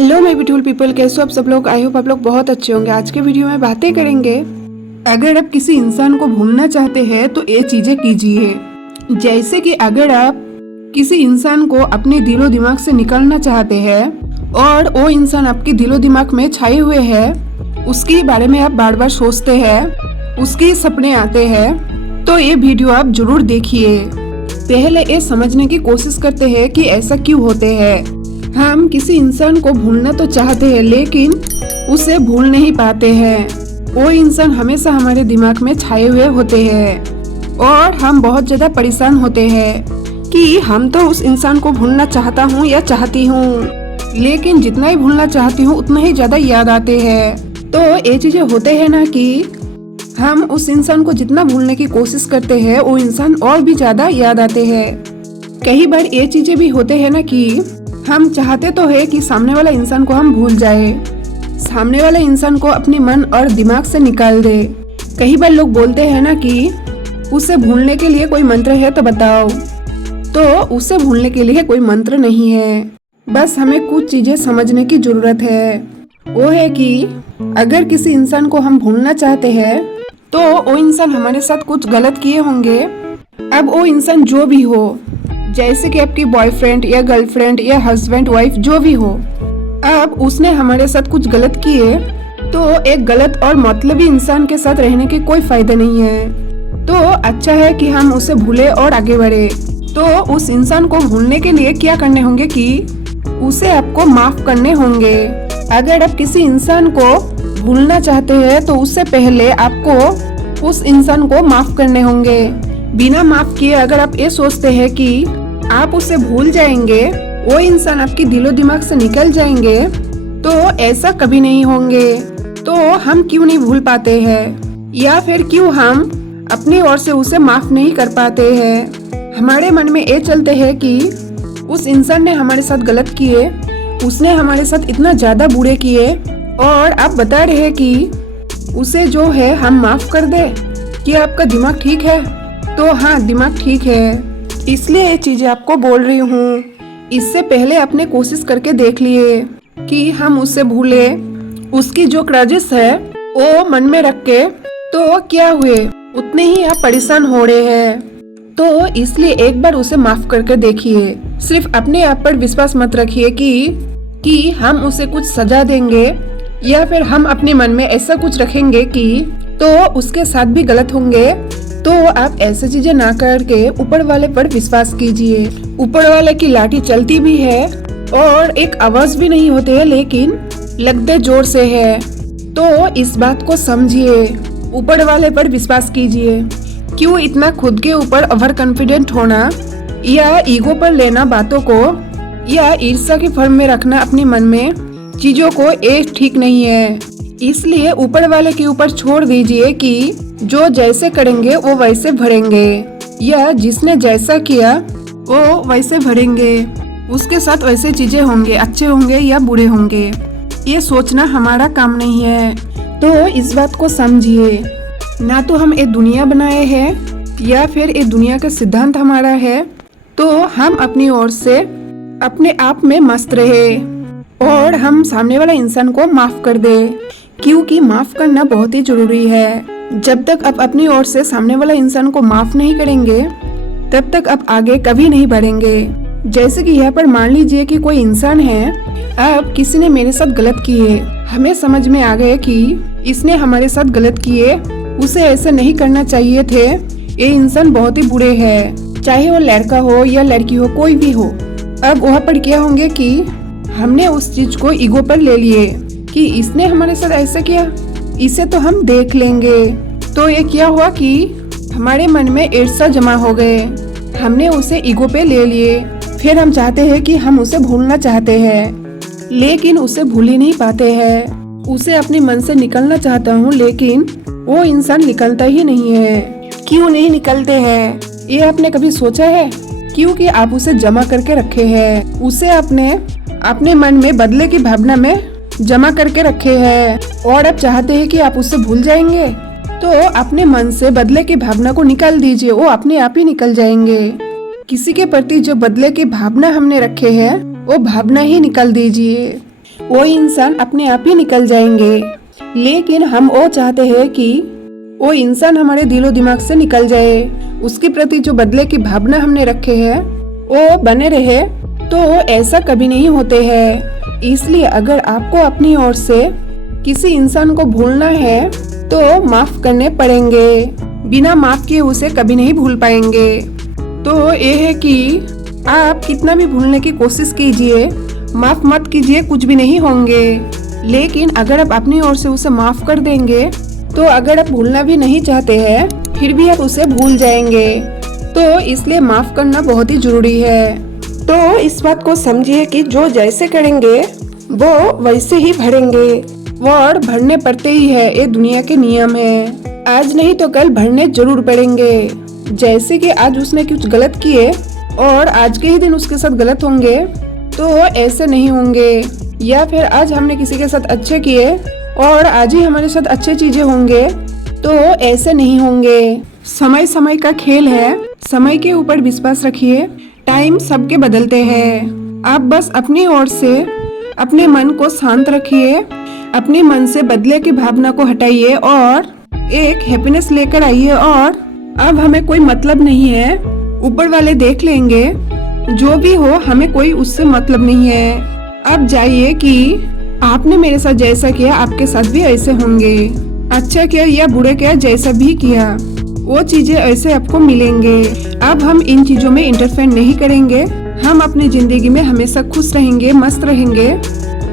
Hello my beautiful people, कैसे हो आप सब लोग। आई होप आप लोग बहुत अच्छे होंगे। आज के वीडियो में बातें करेंगे, अगर आप किसी इंसान को भूलना चाहते हैं तो ये चीजें कीजिए। जैसे कि अगर आप किसी इंसान को अपने दिलो दिमाग से निकालना चाहते हैं और वो इंसान आपके दिलो दिमाग में छाए हुए है, उसके बारे में आप बार बार सोचते हैं, उसके सपने आते हैं, तो ये वीडियो आप जरूर देखिए। पहले ये समझने की कोशिश करते हैं कि ऐसा क्यों होते हैं। हम किसी इंसान को भूलना तो चाहते हैं लेकिन उसे भूल नहीं पाते हैं। वो इंसान हमेशा हमारे दिमाग में छाए हुए होते हैं और हम बहुत ज्यादा परेशान होते हैं कि हम तो उस इंसान को भूलना चाहता हूँ या चाहती हूँ, लेकिन जितना ही भूलना चाहती हूँ उतना ही ज्यादा याद आते हैं। तो ये चीजें होते हैं ना कि हम उस इंसान को जितना भूलने की कोशिश करते हैं वो इंसान और भी ज्यादा याद आते हैं। कई बार ये चीजें भी होते हैं ना कि हम चाहते तो है कि सामने वाला इंसान को हम भूल जाए, सामने वाला इंसान को अपने मन और दिमाग से निकाल दे। कई बार लोग बोलते हैं ना कि उसे भूलने के लिए कोई मंत्र है तो बताओ, तो उसे भूलने के लिए कोई मंत्र नहीं है। बस हमें कुछ चीजें समझने की जरूरत है। वो है कि अगर किसी इंसान को हम भूलना चाहते हैं तो वो इंसान हमारे साथ कुछ गलत किए होंगे। अब वो इंसान जो भी हो, जैसे कि आपकी बॉयफ्रेंड या गर्लफ्रेंड या हस्बैंड वाइफ जो भी हो, अब उसने हमारे साथ कुछ गलत किए तो एक गलत और मतलबी इंसान के साथ रहने के कोई फायदा नहीं है। तो अच्छा है कि हम उसे भूले और आगे बढ़े। तो उस इंसान को भूलने के लिए क्या करने होंगे कि उसे आपको माफ करने होंगे। अगर आप किसी इंसान को भूलना चाहते हैं तो उससे पहले आपको उस इंसान को माफ करने होंगे। बिना माफ किए अगर आप ये सोचते हैं कि आप उसे भूल जाएंगे, वो इंसान आपकी दिलो दिमाग से निकल जाएंगे, तो ऐसा कभी नहीं होंगे। तो हम क्यों नहीं भूल पाते हैं, या फिर क्यों हम अपनी ओर से उसे माफ नहीं कर पाते हैं। हमारे मन में ये चलते हैं कि उस इंसान ने हमारे साथ गलत किए, उसने हमारे साथ इतना ज्यादा बुरे किए और आप बता रहे हैं कि उसे जो है हम माफ कर दे। कि आपका दिमाग ठीक है? तो हाँ, दिमाग ठीक है, इसलिए ये चीजें आपको बोल रही हूँ। इससे पहले आपने कोशिश करके देख लिए कि हम उससे भूले, उसकी जो ग्रजेस है वो मन में रख के, तो क्या हुए, उतने ही आप परेशान हो रहे हैं। तो इसलिए एक बार उसे माफ करके देखिए। सिर्फ अपने आप पर विश्वास मत रखिए कि हम उसे कुछ सजा देंगे या फिर हम अपने मन में ऐसा कुछ रखेंगे कि तो उसके साथ भी गलत होंगे। तो आप ऐसी चीजें ना करके ऊपर वाले पर विश्वास कीजिए। ऊपर वाले की लाठी चलती भी है और एक आवाज भी नहीं होती है, लेकिन लगते जोर से है। तो इस बात को समझिए, ऊपर वाले पर विश्वास कीजिए। क्यों इतना खुद के ऊपर ओवर कॉन्फिडेंट होना या ईगो पर लेना बातों को, या ईर्ष्या के फॉर्म में रखना अपने मन में चीजों को, ये ठीक नहीं है। इसलिए ऊपर वाले के ऊपर छोड़ दीजिए कि जो जैसे करेंगे वो वैसे भरेंगे, या जिसने जैसा किया वो वैसे भरेंगे। उसके साथ वैसे चीजें होंगे, अच्छे होंगे या बुरे होंगे। ये सोचना हमारा काम नहीं है। तो इस बात को समझिए। ना तो हम ये दुनिया बनाए हैं या फिर ये दुनिया का सिद्धांत हमारा है। तो हम अपनी ओर से अपने आप में मस्त रहे और हम सामने वाला इंसान को माफ कर दे, क्योंकि माफ करना बहुत ही जरूरी है। जब तक आप अपनी ओर से सामने वाला इंसान को माफ नहीं करेंगे तब तक आप आगे कभी नहीं बढ़ेंगे। जैसे कि यहाँ पर मान लीजिए कि कोई इंसान है, अब किसी ने मेरे साथ गलत किए, हमें समझ में आ गए कि इसने हमारे साथ गलत किए, उसे ऐसा नहीं करना चाहिए थे, ये इंसान बहुत ही बुरे है, चाहे वो लड़का हो या लड़की हो, कोई भी हो। अब वहाँ पर क्या होंगे कि हमने उस चीज को ईगो पर ले लिए कि इसने हमारे साथ ऐसा किया, इसे तो हम देख लेंगे। तो ये क्या हुआ कि हमारे मन में ईर्ष्या जमा हो गए, हमने उसे ईगो पे ले लिए। फिर हम चाहते हैं कि हम उसे भूलना चाहते हैं, लेकिन उसे भूल ही नहीं पाते हैं। उसे अपने मन से निकलना चाहता हूँ, लेकिन वो इंसान निकलता ही नहीं है। क्यों नहीं निकलते हैं, ये आपने कभी सोचा है? क्योंकि आप उसे जमा करके रखे हैं, उसे अपने मन में बदले की भावना में जमा करके रखे हैं और आप चाहते हैं कि आप उससे भूल जाएंगे। तो अपने मन से बदले की भावना को निकाल दीजिए, वो अपने आप ही निकल जाएंगे। किसी के प्रति जो बदले की भावना हमने रखे हैं वो भावना ही निकाल दीजिए। वो इंसान अपने आप ही निकल जाएंगे। लेकिन हम वो चाहते हैं कि वो इंसान हमारे दिलो दिमाग से निकल जाए, उसके प्रति जो बदले की भावना हमने रखे हैं वो बने रहे। तो ऐसा कभी नहीं होते हैं। इसलिए अगर आपको अपनी ओर से किसी इंसान को भूलना है तो माफ करने पड़ेंगे। बिना माफ किए उसे कभी नहीं भूल पाएंगे। तो ये है कि आप कितना भी भूलने की कोशिश कीजिए, माफ मत कीजिए, कुछ भी नहीं होंगे। लेकिन अगर आप अपनी ओर से उसे माफ कर देंगे तो अगर आप भूलना भी नहीं चाहते हैं फिर भी आप उसे भूल जाएंगे। तो इसलिए माफ करना बहुत ही जरूरी है। तो इस बात को समझिए कि जो जैसे करेंगे वो वैसे ही भरेंगे। और भरने पड़ते ही है, ये दुनिया के नियम है। आज नहीं तो कल भरने जरूर पड़ेंगे। जैसे कि आज उसने कुछ गलत किए और आज के ही दिन उसके साथ गलत होंगे तो ऐसे नहीं होंगे। या फिर आज हमने किसी के साथ अच्छे किए और आज ही हमारे साथ अच्छे चीजें होंगे तो ऐसे नहीं होंगे। समय समय का खेल है, समय के ऊपर विश्वास रखिए। टाइम सबके बदलते हैं। आप बस अपनी ओर से अपने मन को शांत रखिए, अपने मन से बदले की भावना को हटाइए और एक हैप्पीनेस लेकर आइए। और अब हमें कोई मतलब नहीं है, ऊपर वाले देख लेंगे, जो भी हो हमें कोई उससे मतलब नहीं है। अब जाइए कि आपने मेरे साथ जैसा किया आपके साथ भी ऐसे होंगे। अच्छा किया या बुरा किया, जैसा भी किया वो चीजें ऐसे आपको मिलेंगे। अब हम इन चीजों में इंटरफेयर नहीं करेंगे। हम अपनी जिंदगी में हमेशा खुश रहेंगे, मस्त रहेंगे।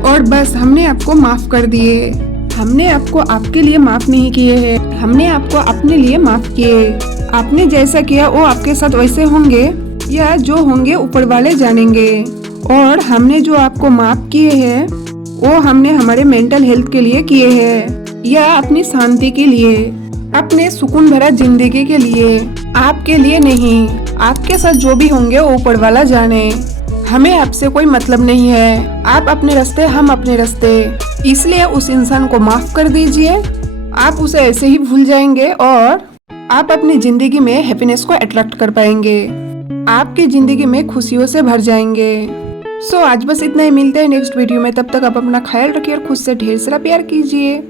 और बस हमने आपको माफ कर दिए। हमने आपको आपके लिए माफ नहीं किए हैं, हमने आपको अपने लिए माफ किए। आपने जैसा किया वो आपके साथ वैसे होंगे या जो होंगे ऊपर वाले जानेंगे। और हमने जो आपको माफ किए हैं वो हमने हमारे मेंटल हेल्थ के लिए किए हैं या अपनी शांति के लिए, अपने सुकून भरा जिंदगी के लिए, आपके लिए नहीं। आपके साथ जो भी होंगे वो ऊपर वाला जाने। हमें आपसे कोई मतलब नहीं है। आप अपने रास्ते, हम अपने रास्ते। इसलिए उस इंसान को माफ कर दीजिए। आप उसे ऐसे ही भूल जाएंगे और आप अपनी जिंदगी में हैप्पीनेस को अट्रैक्ट कर पाएंगे। आपकी जिंदगी में खुशियों से भर जाएंगे। सो आज बस इतना ही। मिलते हैं नेक्स्ट वीडियो में। तब तक आप अपना ख्याल रखिए और खुद से ढेर सारा प्यार कीजिए।